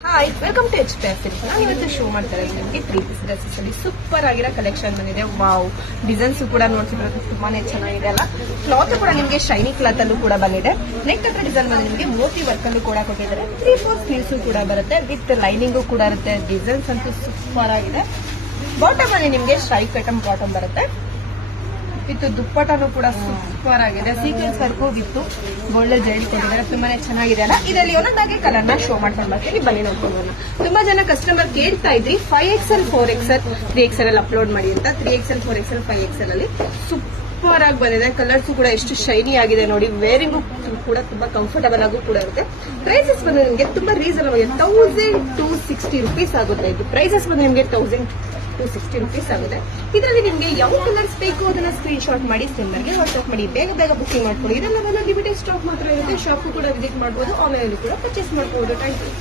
Hi welcome to HPF. ನಾನು ಇವತ್ತು show ಮಾಡ್ತಾ ಇರೋದು ನಿಮಗೆ 3 ಪೀಸ್ ಡ್ರೆಸ್ಸಸ್ ಅಲ್ಲಿ ಸೂಪರ್ ಆಗಿರೋ ಕಲೆಕ್ಷನ್ ಬಂದಿದೆ. ವಾವ್, ಡಿಸೈನ್ಸ್ ಕೂಡ ನೋಡ್ತಿರೋದು ತುಂಬಾನೇ ಚೆನ್ನಾಗಿದೆ ಅಲ್ಲ. ಕ್ಲಾತ್ ಕೂಡ ನಿಮಗೆ ಶೈನಿ ಕ್ಲಾತ್ ಅಲ್ಲೂ ಕೂಡ ಬಂದಿದೆ. ನೆಕ್ ಹತ್ರ ಡಿಸೈನ್ ಬಂದು ನಿಮಗೆ ಮೋತಿ ವರ್ಕ್ ಅಲ್ಲೂ ಕೂಡ ಕೊಟ್ಟಿದ್ದಾರೆ. 3/4 ಸ್ಲೀವ್ಸ್ ಕೂಡ ಬರುತ್ತೆ, ವಿತ್ ಲೈನಿಂಗು ಕೂಡ ಇರುತ್ತೆ. ಡಿಸೈನ್ಸ್ ಅಂತೂ ಸೂಪರ್ ಆಗಿದೆ. ಬಾಟಮ್ ಅಲ್ಲಿ ನಿಮಗೆ ಸ್ಟ್ರೈಕ್ ಐಟಮ್ ಬಾಟಮ್ ಬರುತ್ತೆ. ವಿತ್ ದುಪ್ಪಟನು ಕೂಡ ಸೂಪರ್ ಆಗಿದೆ. Sequence work with gold jail ಕೊಟ್ಟಿದ್ದಾರೆ. ತುಂಬಾನೇ ಚೆನ್ನಾಗಿದೆ ಅಲ್ಲ. ಇದರಲ್ಲಿ ಒಂದೊಂದಾಗಿ ಕಲರ್ ನ ಶೋ ಮಾಡ್ಕೊಂಡು ಬರ್ತೀನಿ, ಬನ್ನಿ ನೋಡ್ಕೊಂಡು. ತುಂಬಾ ಜನ ಕಸ್ಟಮರ್ ಕೇಳ್ತಾ ಇದ್ರಿ 5XL 4XL 3XL ಅಪ್ಲೋಡ್ ಮಾಡಿ ಅಂತ. 3XL 4XL 5XL ಅಲ್ಲಿ ಸೂಪರ್ ಆಗಿ ಬಂದಿದೆ. ಕಲರ್ಸ್ ಕೂಡ ಎಷ್ಟು ಶೈನಿ ಆಗಿದೆ ನೋಡಿ. ವೇರಿಂಗು ಕೂಡ ತುಂಬಾ ಕಂಫರ್ಟಬಲ್ ಆಗು ಕೂಡ ಇರುತ್ತೆ. ಪ್ರೈಸಸ್ ಬಂದು ನಿಮಗೆ ತುಂಬಾ ರೀಸನಬಲ್ ಆಗಿದೆ. 1260 rupees ಆಗುತ್ತೆ. ಇದು ಪ್ರೈಸಸ್ ಬಂದು ನಿಮಗೆ 1260 rupees ಆಗುತ್ತೆ. ಇದರಲ್ಲಿ ನಿಮಗೆ ಯಾವ ಕಲರ್ಸ್ ಬೇಕು ಅದನ್ನ ಸ್ಕ್ರೀನ್ ಶಾಟ್ ಮಾಡಿ ಸಿಂಬರ್ಗೆ ವಾಟ್ಸ್ಆಪ್ ಮಾಡಿ. ಬೇಗ ಬೇಗ ಬುಕಿಂಗ್ ಮಾಡ್ಕೊಳ್ಳಿ. ಇದೆಲ್ಲ ಲಿಮಿಟೆಡ್ ಸ್ಟಾಕ್ ಮಾತ್ರ ಇರುತ್ತೆ. ಶಾಪ್ ಕೂಡ ವಿಸಿಟ್ ಮಾಡಬಹುದು, ಆನ್ಲೈನ್ ಕೂಡ ಪರ್ಚೇಸ್ ಮಾಡಬಹುದು. Thank you.